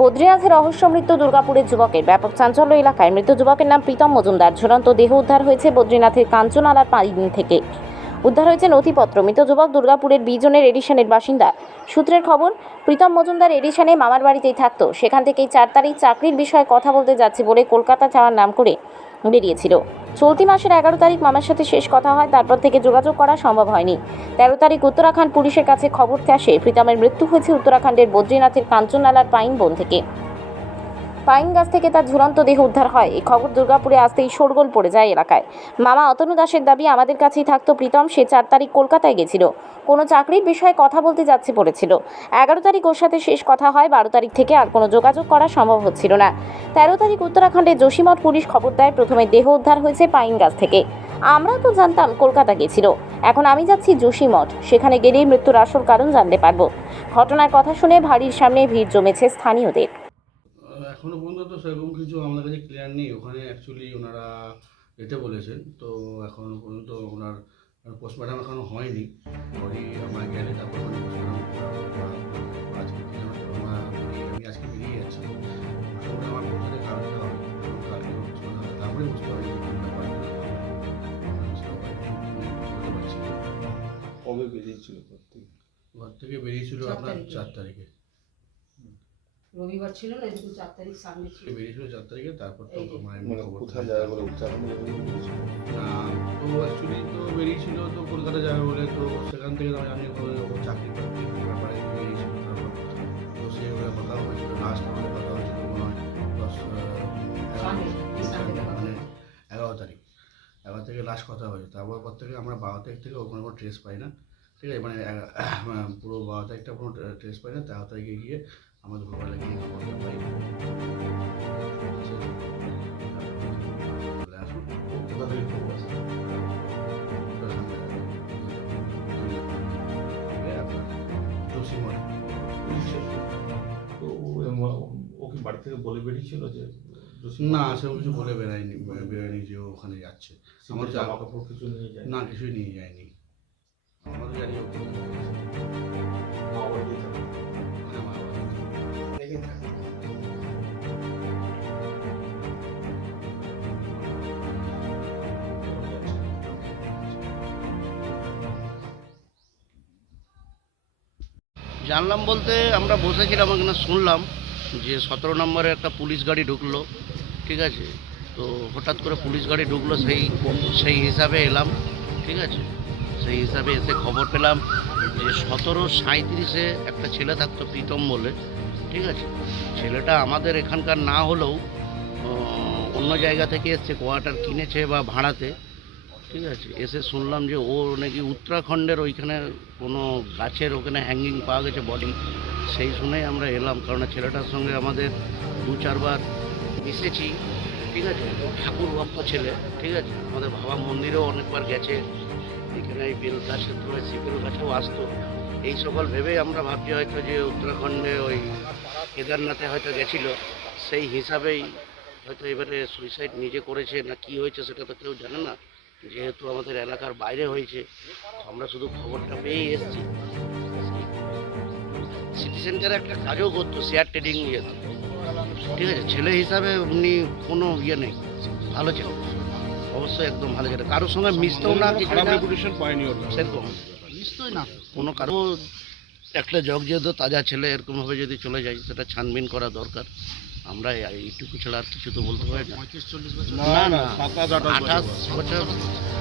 বদ্রীনাথের রহস্য মৃত্যু দুর্গাপুরের যুবকের ব্যাপক চাঞ্চল্য এলাকায়। মৃত যুবকের নাম প্রীতম মজুমদার। ঝুলন্ত দেহ উদ্ধার হয়েছে বদ্রীনাথের কাঞ্চনালার পাইন থেকে। উদ্ধার হয়েছে নথিপত্র। মৃত যুবক দুর্গাপুরের বিজনের এডিশনের বাসিন্দা। সূত্রের খবর, প্রীতম মজুমদার এডিশনে মামার বাড়িতেই থাকতো। সেখান থেকেই 4 তারিখ চাকরির বিষয়ে কথা বলতে যাচ্ছে বলে কলকাতা যাওয়ার নাম করে বেরিয়েছিল। চলতি মাসের 11 তারিখ মামার সাথে শেষ কথা হয়। তারপর থেকে যোগাযোগ করা সম্ভব হয়নি। 13 তারিখ উত্তরাখণ্ড পুলিশের কাছে খবর আসে প্রীতমের মৃত্যু হয়েছে উত্তরাখণ্ডের বদ্রীনাথের কাঞ্চননালার পাইন বন থেকে। পাইন গাছ থেকে তার ঝুলন্ত দেহ উদ্ধার হয়। এই খবর দুর্গাপুরে আসতেই শোরগোল পড়ে যায় এলাকায়। মামা অতনু দাসের দাবি, আমাদের কাছেই থাকতো প্রীতম। সে 4 তারিখ কলকাতায় গেছিল, কোনো চাকরির বিষয়ে কথা বলতে যাচ্ছে বলেছিল। 11 তারিখ ওর সাথে শেষ কথা হয়। 12 তারিখ থেকে আর কোনো যোগাযোগ করা সম্ভব হচ্ছিল না। 13 তারিখ উত্তরাখণ্ডের যোশীমঠ পুলিশ খবর দেয় প্রথমে দেহ উদ্ধার হয়েছে পাইন গাছ থেকে। আমরা তো জানতাম কলকাতা গেছিল। এখন আমি যাচ্ছি যোশীমঠ, সেখানে গেলেই মৃত্যুর আসল কারণ জানতে পারবো। ঘটনার কথা শুনে বাড়ির সামনে ভিড় জমেছে স্থানীয়দের। এখনো পর্যন্ত তো সেরকম কিছু আমাদের কাছে ক্লিয়ার নেই। ওখানে অ্যাকচুয়ালি ওনারা যেতে বলেছেন, তো এখনো পর্যন্ত ওনার পোস্টমর্টম এখনো হয়নি। পরে আমার গেলে তারপর আজকে আমি আজকে বেরিয়ে যাচ্ছি। মোটামুটি আমার পৌঁছাতে কালকে হবে, কালকে তারপরে বুঝতে পারবো কবে বেরিয়েছিল ঘর থেকে বেরিয়েছিল আপনার 4 তারিখে। রবিবার ছিল না, এদিকে 4 তারিখ সামনে ছিল। বেরিয়েছিল 4 তারিখে। তারপর তো মায়ের মানে খবর কোথায় যাবে বলে উত্তরাখণ্ডে না, তো অ্যাকচুয়ালি তো বেরিয়েছিল তো কলকাতা যাবে বলে, তো সেখান থেকে তো আমি ও চাকরি ব্যাপারে বেরিয়েছিল। তারপর তো সেভাবে কথা হয়েছিল, লাস্ট আমাদের কথা হয়েছিল মনে হয় 11 তারিখ। 11 থেকে লাস্ট কথা হয়েছে। তারপর পর থেকে আমরা 12 তারিখ থেকে ওখানে কোনো ট্রেস পাই না। ঠিক আছে, মানে পুরো 12 তারিখটা কোনো ট্রেস পাই না। 13 তারিখে গিয়ে আমাদের ভোরবেলা গিয়ে খবরটা পাই। তো ও কি বাড়ি থেকে বলে বেরিয়েছিল যে না, সেরকম কিছু বলে বেরোয়নি যে ওখানে যাচ্ছে। আমার জামা কাপড় কিছু নিয়ে যায় না, কিছুই নিয়ে যায়নি। আমাদের জানি জানলাম বলতে আমরা বসেছিলাম ওখানে, শুনলাম যে 17 নম্বরে একটা পুলিশ গাড়ি ঢুকলো। ঠিক আছে, তো হঠাৎ করে পুলিশ গাড়ি ঢুকলো, সেই হিসাবে এলাম। ঠিক আছে, সেই হিসাবে এসে খবর পেলাম যে 17:37-এ একটা ছেলে থাকতো প্রীতম বলে। ঠিক আছে, ছেলেটা আমাদের এখানকার না হলেও অন্য জায়গা থেকে এসছে, কোয়ার্টার কিনেছে বা ভাড়াতে। ঠিক আছে, এসে শুনলাম যে ও নাকি উত্তরাখণ্ডের ওইখানে কোনো গাছের ওখানে হ্যাঙ্গিং পাওয়া গেছে বডি। সেই শুনেই আমরা এলাম, কারণ ছেলেটার সঙ্গে আমাদের 2-4 বার মিশেছি। ঠিক আছে, ঠাকুর ভক্ত ছেলে। ঠিক আছে, আমাদের বাবা মন্দিরেও অনেকবার গেছে। এখানে এই বেল গাছের তলায় শিবের গাছেও আসতো। এই সকল ভেবেই আমরা ভাবছি হয়তো যে উত্তরাখণ্ডে ওই কেদারনাথে হয়তো গেছিলো। সেই হিসাবেই হয়তো এবারে সুইসাইড নিজে করেছে না কি হয়েছে সেটা তো কেউ জানে না, যেহেতু আমাদের এলাকার বাইরে হয়েছে। আমরা শুধু খবরটা পেয়েই এসেছি। সিটি সেন্টারে একটা কাজও করতো, শেয়ার ট্রেডিং ইয়েতে। ঠিক আছে, ছেলে হিসাবে এমনি কোনো ইয়ে নেই, ভালো ছেলে, অবশ্যই একদম ভালো ছেলে। কারোর সঙ্গে মিশতেও না, খারাপ রেপুটেশন পায়নি ওর, সেরকম মিশতোই না কোনো কারো। একটা জগ যেহেতু তাজা ছেলে, এরকমভাবে যদি চলে যায় সেটা ছানবিন করা দরকার। আমরা এইটুকু ছাড়া আর কিছু তো বলতে পারি না। 35-40 বছর না না, 27-28 বছর।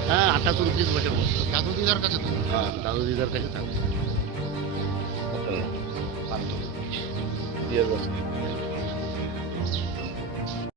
হ্যাঁ, 28-29 বছর বয়স। দাদু দিদার কাছে তো হ্যাঁ, দাদু দিদার কাছে থাকে।